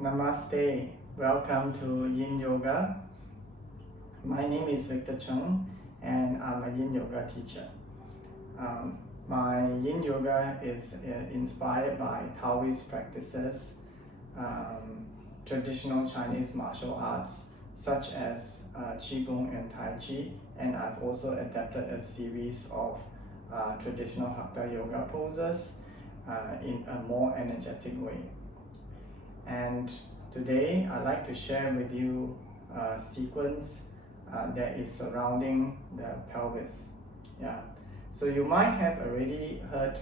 Namaste. Welcome to Yin Yoga. My name is Victor Chng and I'm a Yin Yoga teacher. My Yin Yoga is inspired by Taoist practices, traditional Chinese martial arts such as Qigong and Tai Chi, and I've also adapted a series of traditional Hatha Yoga poses in a more energetic way. And today I'd like to share with you a sequence that is surrounding the pelvis. So you might have already heard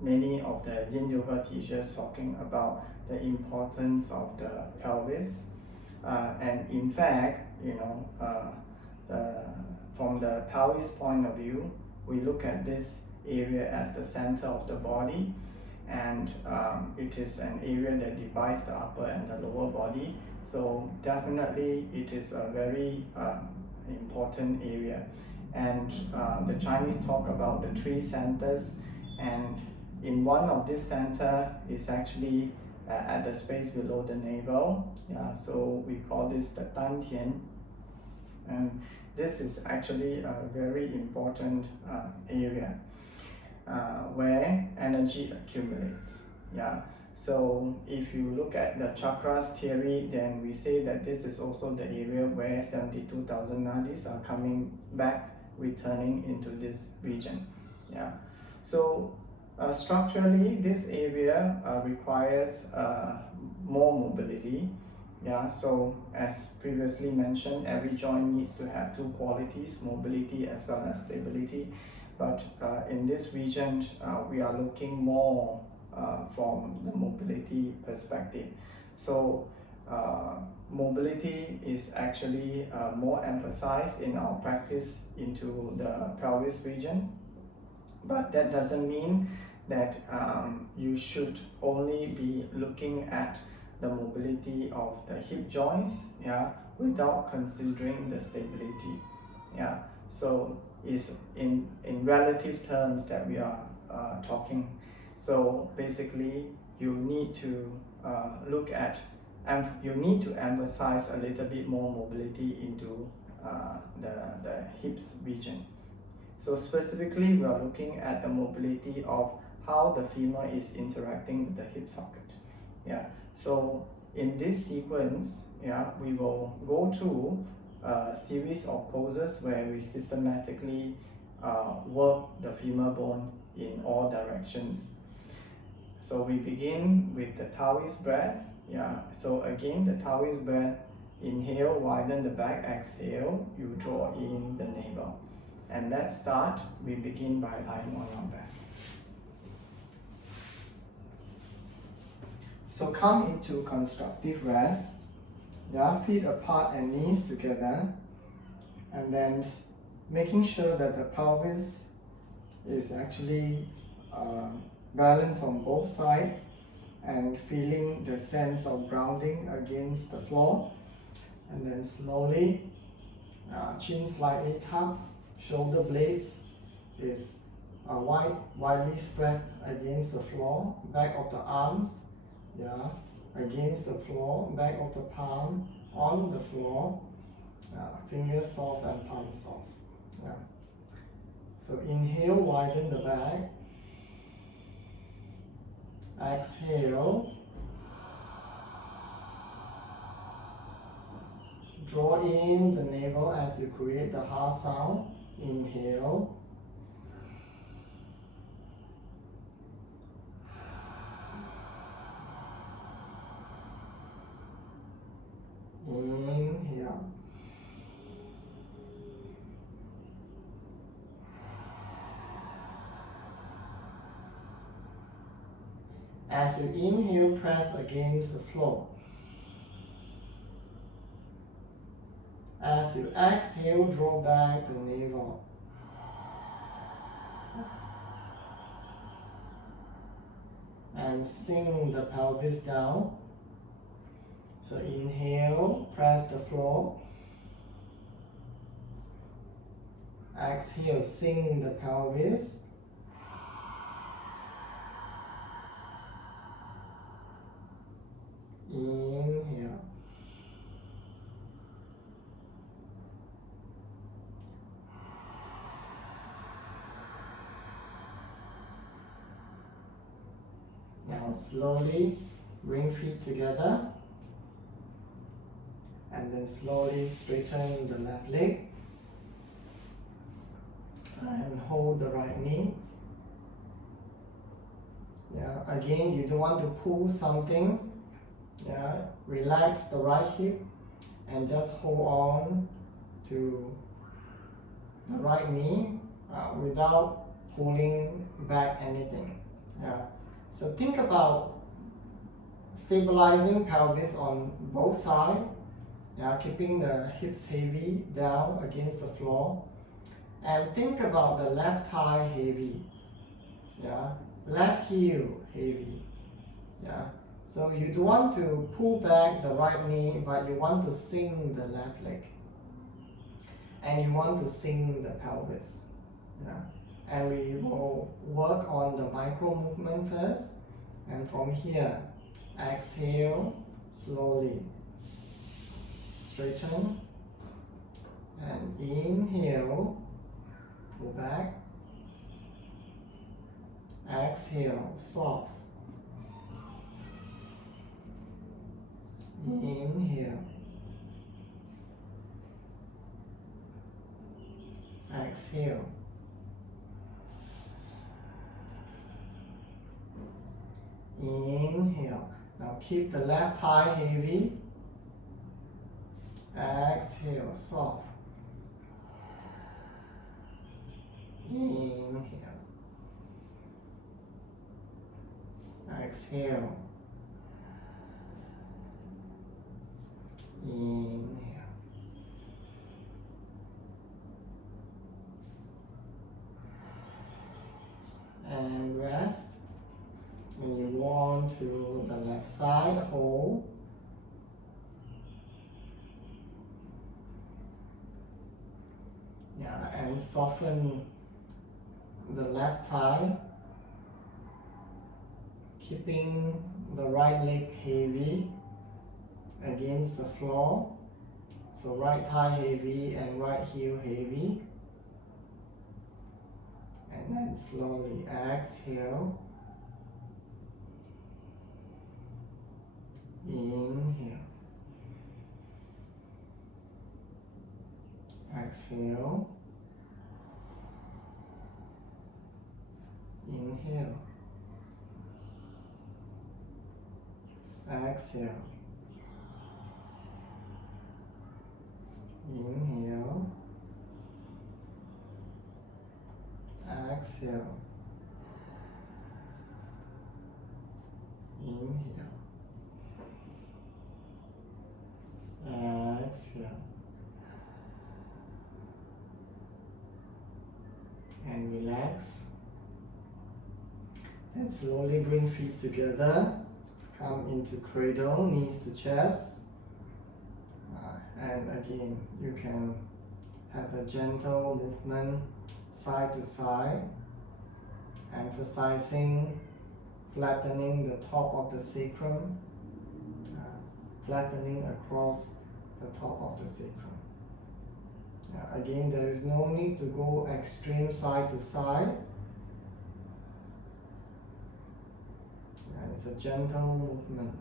many of the Yin Yoga teachers talking about the importance of the pelvis. And in fact, from the Taoist point of view, we look at this area as the center of the body, and it is an area that divides the upper and the lower body. So definitely it is a very important area. And the Chinese talk about the three centers, and in one of this center is actually at the space below the navel. So we call this the Dantian. And this is actually a very important area where energy accumulates. So if you look at the chakras theory, then we say that this is also the area where 72,000 nadis are coming back, returning into this region. So structurally, this area requires more mobility. So as previously mentioned, every joint needs to have two qualities, mobility as well as stability. But in this region, we are looking more from the mobility perspective. So mobility is actually more emphasized in our practice into the pelvis region. But that doesn't mean that you should only be looking at the mobility of the hip joints, without considering the stability. So it's in relative terms that we are talking. So basically, you need to look at, and you need to emphasize a little bit more mobility into the hips region. So specifically, we are looking at the mobility of how the femur is interacting with the hip socket. So in this sequence, we will go through a series of poses where we systematically work the femur bone in all directions. So we begin with the Taoist breath. So again, the Taoist breath, inhale, widen the back, exhale, you draw in the navel. And let's start. We begin by lying on our back. So come into constructive rest. Feet apart and knees together. And then making sure that the pelvis is actually balanced on both sides, and feeling the sense of grounding against the floor. And then slowly, chin slightly tucked, shoulder blades is widely spread against the floor, back of the arms, against the floor, back of the palm on the floor, fingers soft and palm soft. So inhale, widen the back. Exhale, draw in the navel as you create the ha sound. Inhale. Inhale. As you inhale, press against the floor. As you exhale, draw back the navel. And sink the pelvis down. So inhale, press the floor. Exhale, sink the pelvis. Now slowly bring feet together and then slowly straighten the left leg and hold the right knee. Yeah, again, you don't want to pull something. Yeah, relax the right hip and just hold on to the right knee without pulling back anything. Yeah. So think about stabilizing pelvis on both sides. Yeah, keeping the hips heavy down against the floor. And think about the left thigh heavy. Yeah, left heel heavy. Yeah. So you don't want to pull back the right knee, but you want to sink the left leg. And you want to sink the pelvis. Yeah. And we will work on the micro movement first. And from here, exhale slowly. Straighten. And inhale, pull back. Exhale, soft. Inhale. Exhale. Inhale. Now keep the left thigh heavy. Exhale, soft. Inhale. Exhale. Inhale. And rest. When you want to the left side, hold. Yeah, and soften the left thigh, keeping the right leg heavy against the floor. So right thigh heavy and right heel heavy. And then slowly exhale. Inhale. Exhale. Inhale. Exhale. Inhale. Exhale. Inhale. Exhale. And relax. And slowly bring feet together. Come into cradle, knees to chest. And again, you can have a gentle movement side to side, emphasizing flattening the top of the sacrum, flattening across the top of the sacrum. Again, there is no need to go extreme side to side. It's a gentle movement,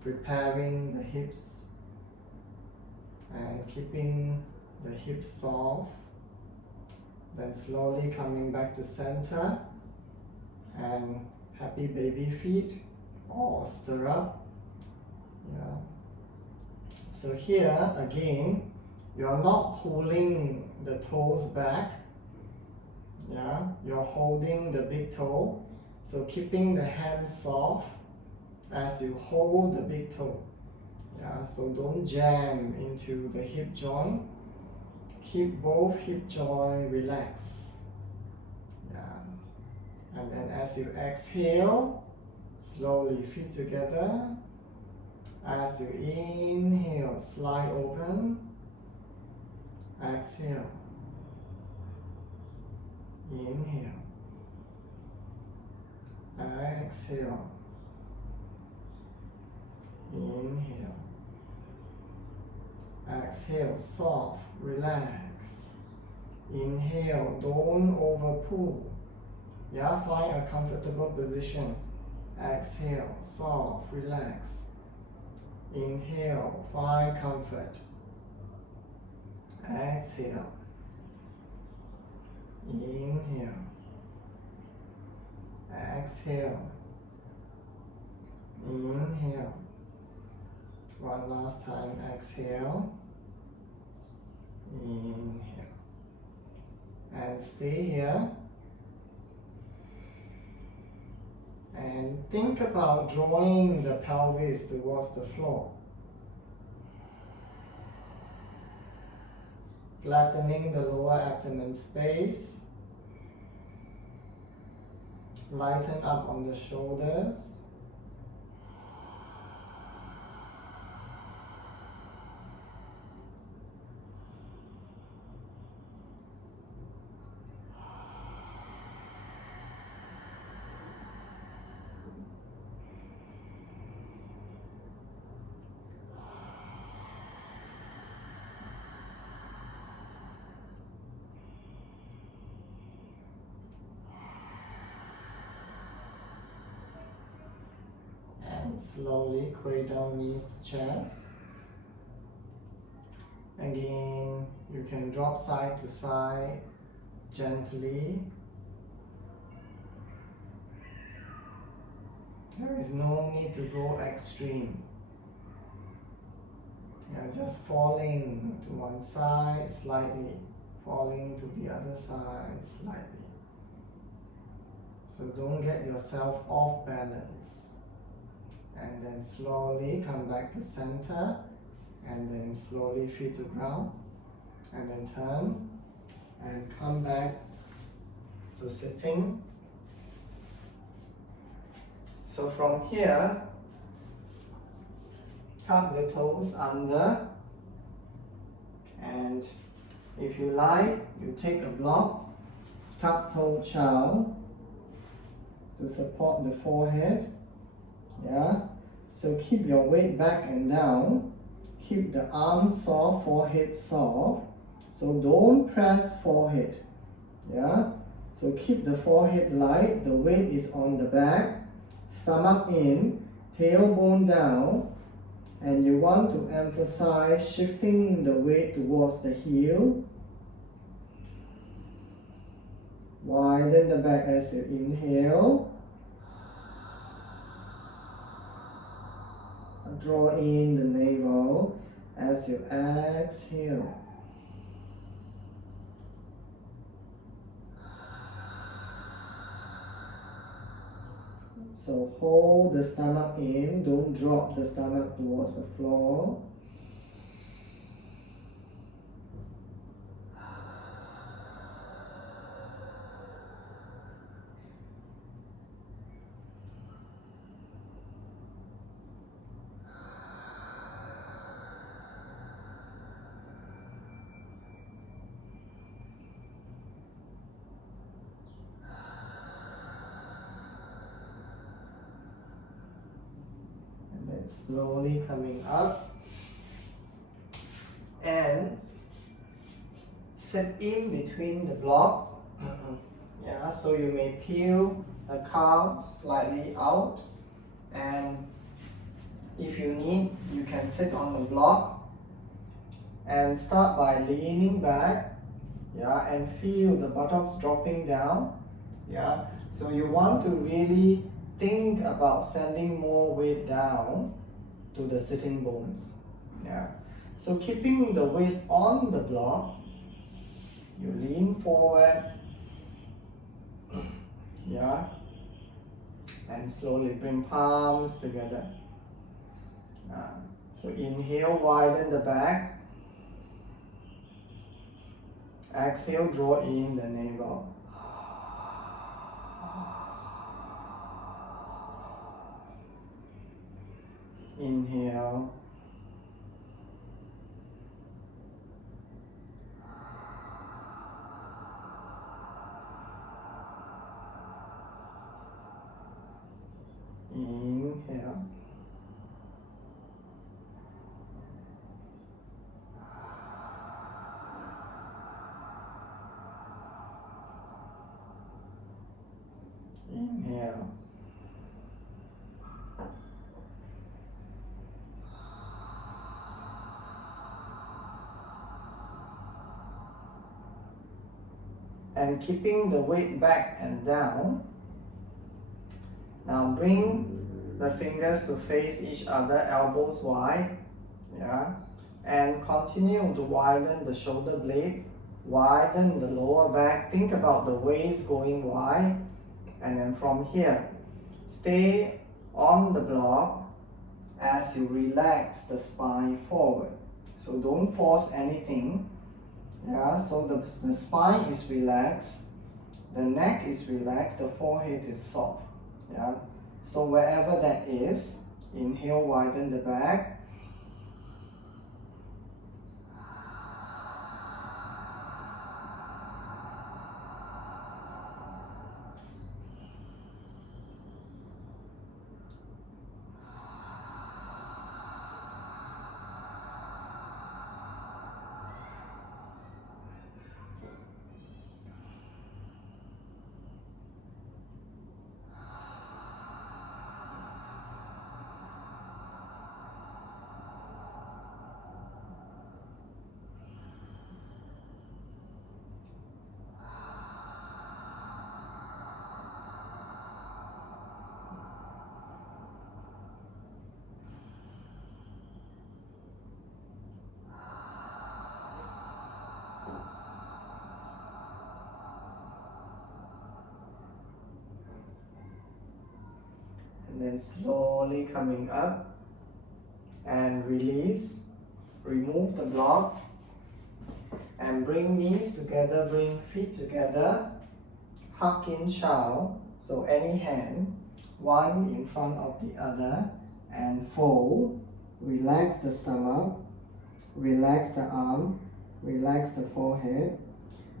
preparing the hips and keeping the hips soft, then slowly coming back to center and happy baby feet or stirrup. Yeah. So here again, you are not pulling the toes back. Yeah, you're holding the big toe. So keeping the hands soft as you hold the big toe. Yeah, so don't jam into the hip joint. Keep both hip joints relaxed. Yeah. And then as you exhale, slowly feet together. As you inhale, slide open. Exhale. Inhale. Exhale. Inhale. Exhale, soft, relax. Inhale, don't over pull. Yeah, find a comfortable position. Exhale, soft, relax. Inhale, find comfort. Exhale. Inhale. Exhale. Inhale. One last time. Exhale. Inhale. And stay here. And think about drawing the pelvis towards the floor. Flattening the lower abdomen space. Lighten up on the shoulders. Slowly cradle knees to chest. Again, you can drop side to side gently. There is no need to go extreme. You're just falling to one side slightly, falling to the other side slightly. So don't get yourself off balance. And then slowly come back to center, and then slowly feet to ground, and then turn and come back to sitting. So from here, tuck the toes under, and if you like, you take a block, tuck toe chow to support the forehead. Yeah, so keep your weight back and down. Keep the arms soft, forehead soft. So don't press forehead. Yeah, so keep the forehead light. The weight is on the back. Stomach in, tailbone down. And you want to emphasize shifting the weight towards the heel. Widen the back as you inhale. Draw in the navel as you exhale. So hold the stomach in, don't drop the stomach towards the floor. Slowly coming up and sit in between the block. Yeah, so you may peel the calf slightly out, and if you need, you can sit on the block and start by leaning back. Yeah, and feel the buttocks dropping down. Yeah, so you want to really think about sending more weight down to the sitting bones. Yeah, so keeping the weight on the block, you lean forward. Yeah, and slowly bring palms together. So inhale, widen the back. Exhale, draw in the navel. Inhale. Inhale. and keeping the weight back and down. Now bring the fingers to face each other, elbows wide, yeah, and continue to widen the shoulder blade, widen the lower back. Think about the waist going wide, and then from here, stay on the block as you relax the spine forward. So don't force anything. Yeah, so the spine is relaxed, the neck is relaxed, the forehead is soft. Yeah, so wherever that is, inhale, widen the back. And then slowly coming up and release, remove the block and bring knees together, bring feet together, hug in child. So any hand, one in front of the other, and fold. Relax the stomach, relax the arm, relax the forehead.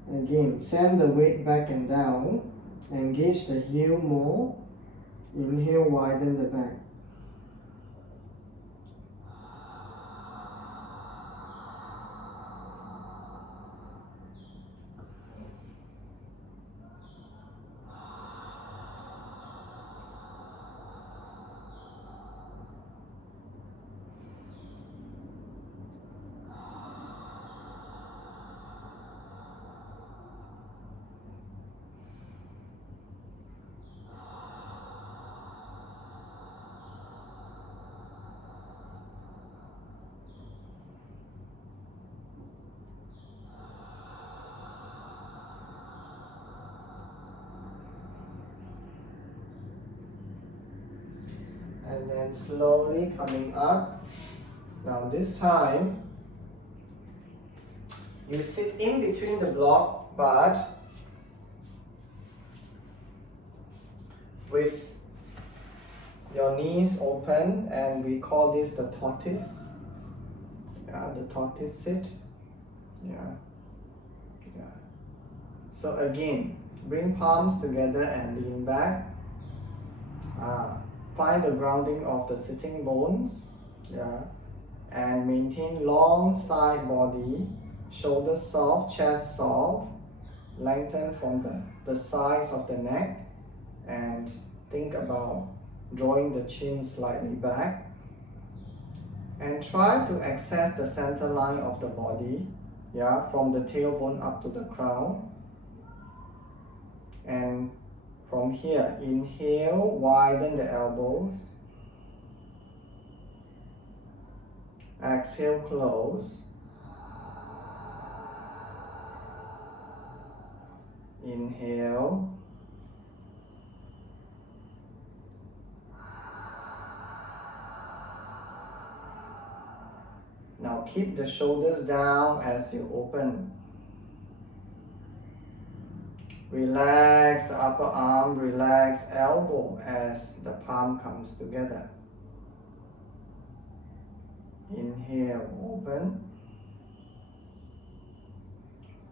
Again, send the weight back and down, engage the heel more. Inhale, widen the back. And then slowly coming up. Now this time, you sit in between the block, but with your knees open, and we call this the tortoise. Yeah, the tortoise sit. Yeah. Yeah. So again, bring palms together and lean back. Find the grounding of the sitting bones. Yeah. And maintain long side body, shoulders soft, chest soft. Lengthen from the sides of the neck, and think about drawing the chin slightly back. And try to access the center line of the body, yeah, from the tailbone up to the crown. And from here, inhale, widen the elbows. Exhale, close. Inhale. Now keep the shoulders down as you open. Relax the upper arm, relax elbow as the palm comes together. Inhale, open.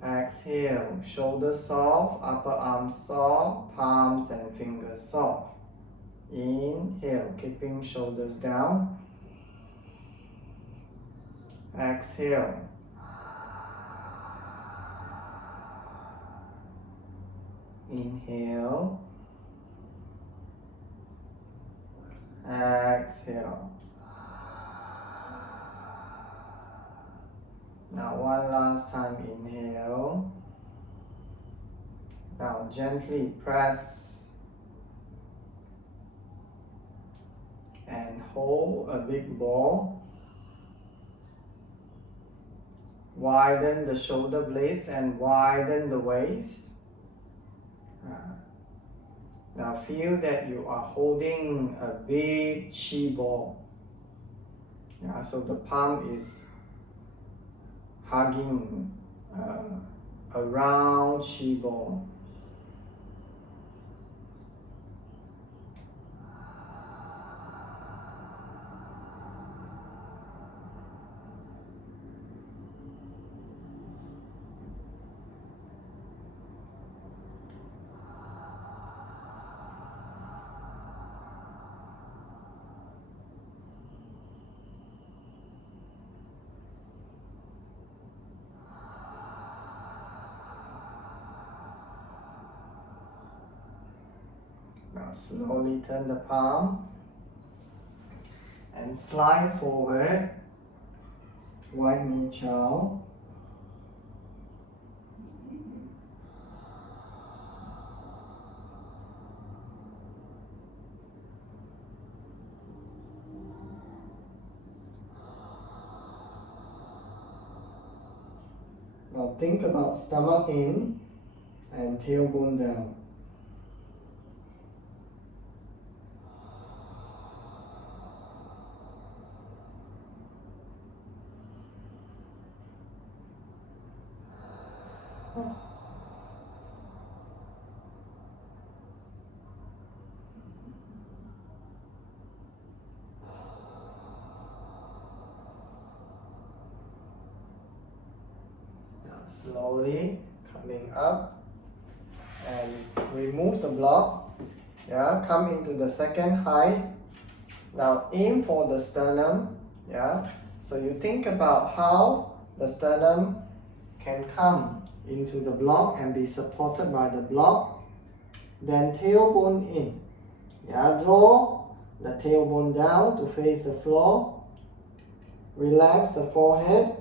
Exhale, shoulders soft, upper arm soft, palms and fingers soft. Inhale, keeping shoulders down. Exhale. Inhale. Exhale. Now one last time, inhale. Now gently press and hold a big ball. Widen the shoulder blades and widen the waist. Now feel that you are holding a big chi ball. So the palm is hugging a round chi ball. Now slowly turn the palm and slide forward, wide knee chow. Now think about stomach in and tailbone down. Slowly coming up and remove the block. Come into the second height. Now aim for the sternum. So you think about how the sternum can come into the block and be supported by the block. Then tailbone in. Draw the tailbone down to face the floor. Relax the forehead.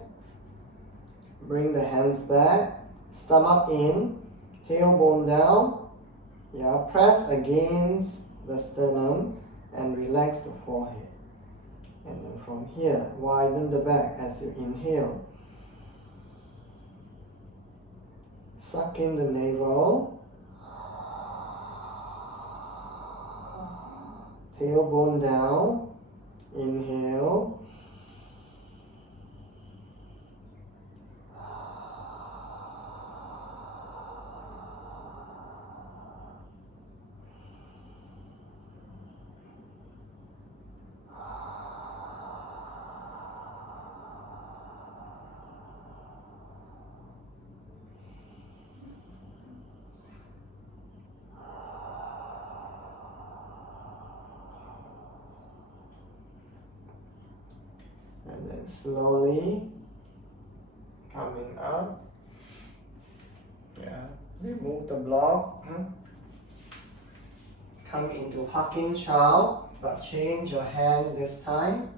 Bring the hands back, stomach in, tailbone down. Press against the sternum and relax the forehead. And then from here, widen the back as you inhale. Suck in the navel. Tailbone down. Inhale. And then slowly coming up. Remove the block. Come into hugging chow, but change your hand this time.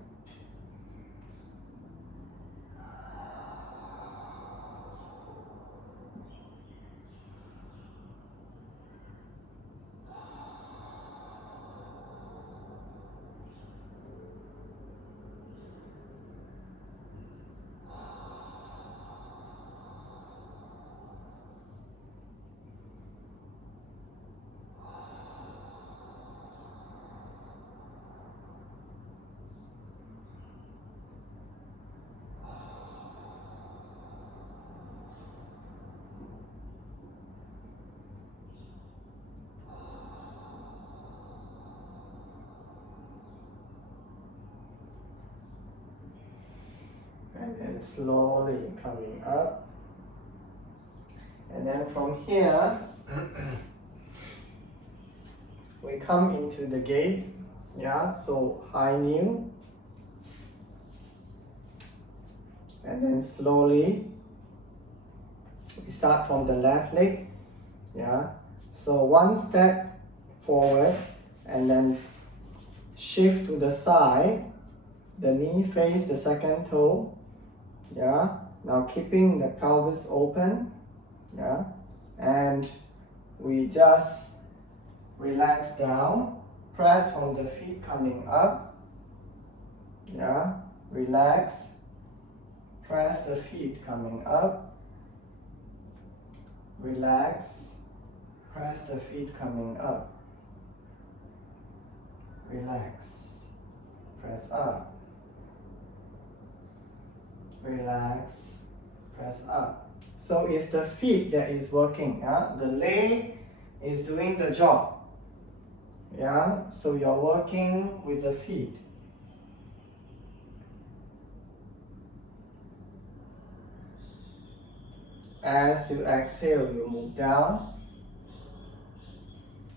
And then slowly coming up. And then from here, we come into the gate. So high knee. And then slowly, we start from the left leg. So one step forward and then shift to the side. The knee face the second toe. Now keeping the pelvis open. And we just relax down, press from the feet coming up. Yeah, relax, press the feet coming up, relax, press the feet coming up, relax, press up, relax, press up. So it's the feet that is working. Yeah? The leg is doing the job. Yeah, so you're working with the feet. As you exhale, you move down.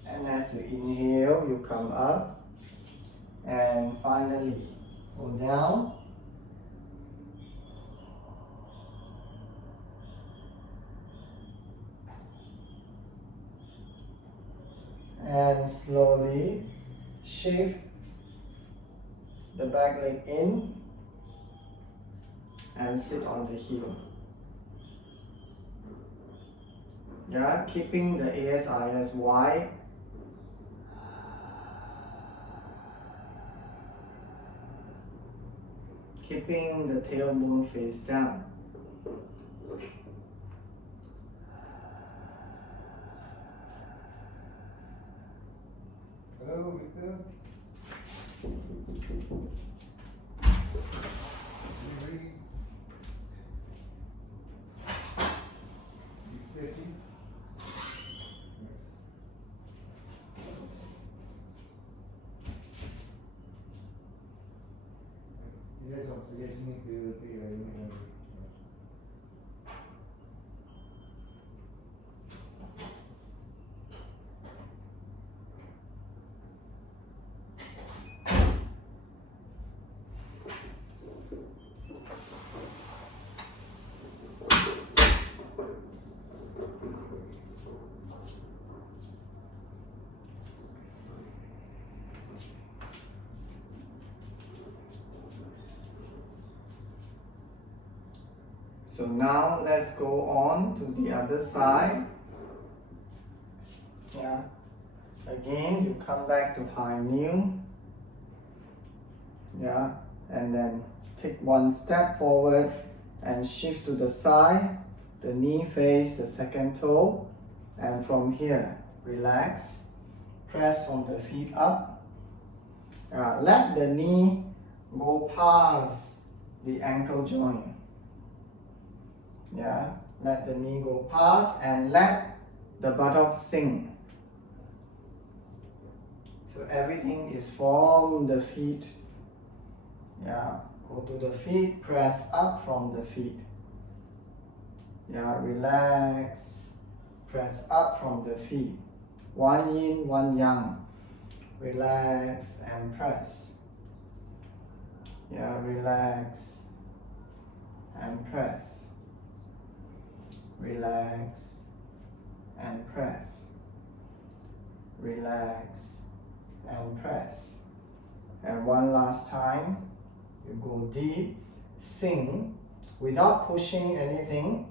And as you inhale, you come up. And finally, go down. And slowly shift the back leg in and sit on the heel. Yeah, keeping the ASIS wide. Keeping the tailbone face down. Hello, Victor. You guys need to take a unit. So now let's go on to the other side. Yeah. Again, you come back to high knee. Yeah. And then take one step forward and shift to the side. The knee face the second toe. And from here, relax. Press from the feet up. Let the knee go past the ankle joint. Yeah, let the knee go past and let the buttocks sink. So everything is from the feet. Yeah, go to the feet, press up from the feet. Yeah, relax, press up from the feet. One yin, one yang. Relax and press. Yeah, relax and press. Relax and press. Relax and press. And one last time, you go deep, sink without pushing anything.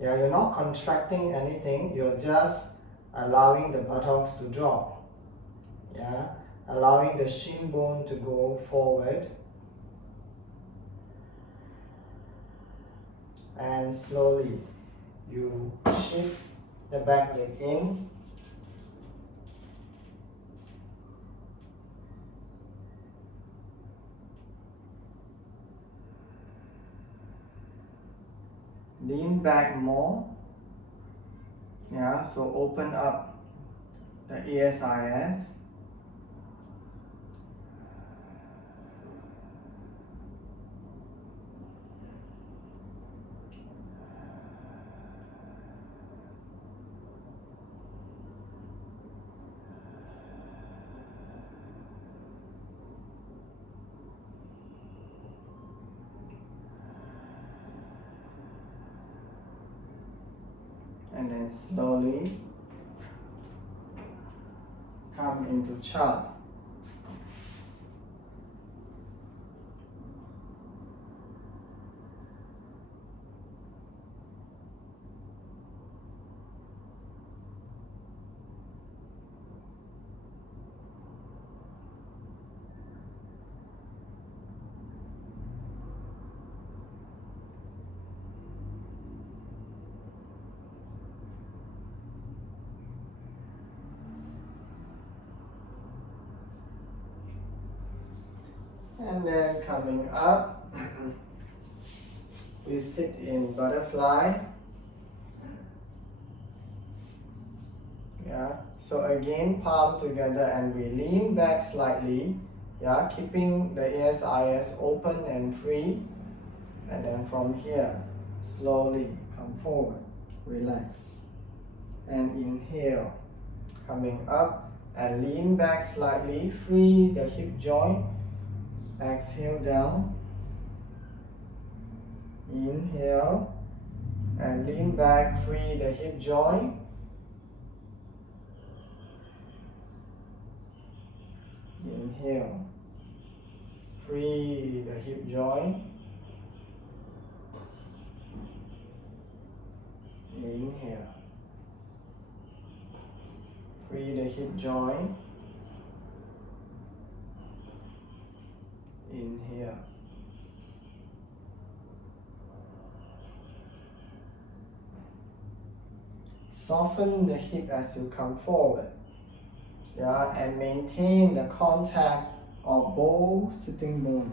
Yeah, you're not contracting anything, you're just allowing the buttocks to drop. Yeah, allowing the shin bone to go forward. And slowly you shift the back leg in. Lean back more. Yeah, so open up the ASIS. And then slowly come into chart. And then coming up, we sit in butterfly. Yeah, so again, palm together and we lean back slightly. Yeah, keeping the ASIS open and free. And then from here, slowly come forward, relax. And inhale, coming up and lean back slightly, free the hip joint. Exhale down. Inhale and lean back, free the hip joint. Inhale, free the hip joint. Inhale, free the hip joint. Inhale. Soften the hip as you come forward. Yeah, and maintain the contact of both sitting bone.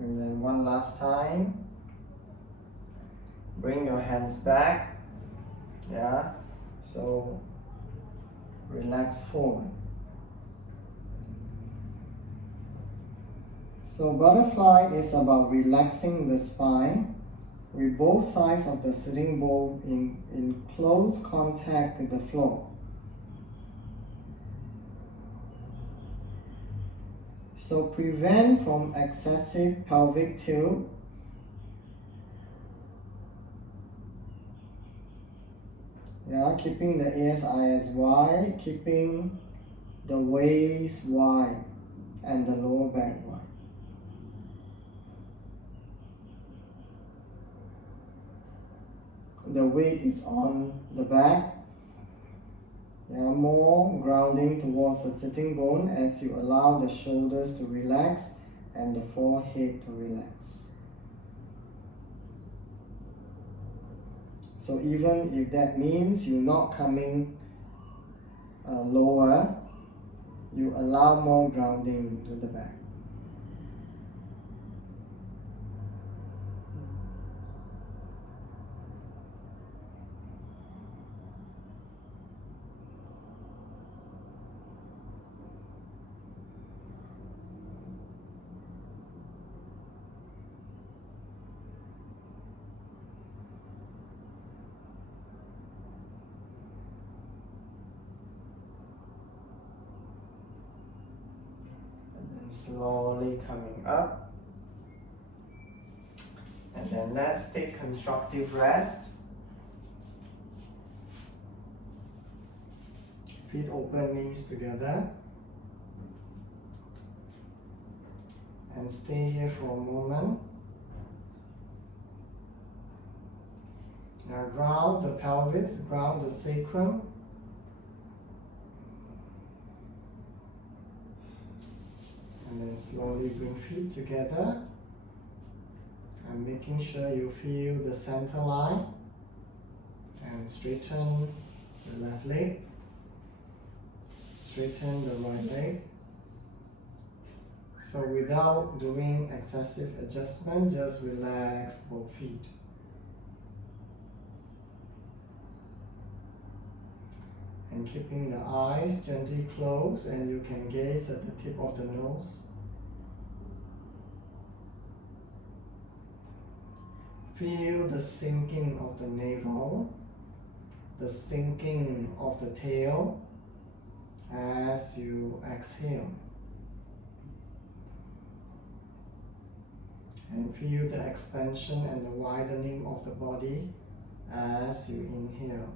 And then one last time. Bring your hands back. Yeah, so relax forward. So butterfly is about relaxing the spine with both sides of the sitting bone in close contact with the floor. So prevent from excessive pelvic tilt. Yeah, keeping the ASIS wide, keeping the waist wide and the lower back wide. The weight is on the back. Yeah, more grounding towards the sitting bone as you allow the shoulders to relax and the forehead to relax. So even if that means you're not coming lower, you allow more grounding to the back. Slowly coming up, and then let's take constructive rest. Feet open, knees together, and stay here for a moment. Now ground the pelvis, ground the sacrum. And then slowly bring feet together and making sure you feel the center line, and straighten the left leg, straighten the right leg. So without doing excessive adjustment, just relax both feet. And keeping the eyes gently closed, and you can gaze at the tip of the nose. Feel the sinking of the navel, the sinking of the tail as you exhale. And feel the expansion and the widening of the body as you inhale.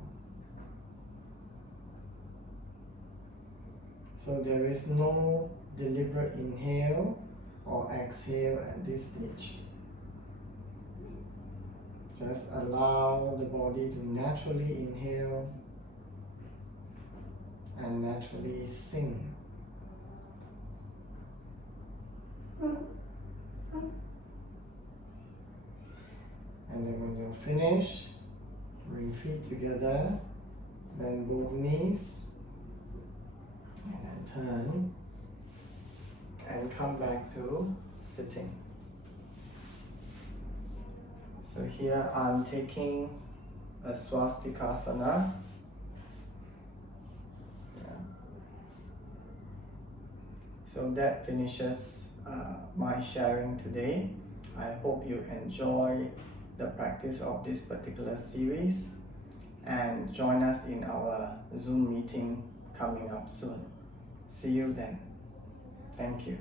So there is no deliberate inhale or exhale at this stage. Just allow the body to naturally inhale and naturally sink. finish, bring feet together, bend both knees, and then turn, and come back to sitting. So here I'm taking a swastikasana. So that finishes my sharing today. I hope you enjoy the practice of this particular series and join us in our Zoom meeting coming up soon. See you then. Thank you.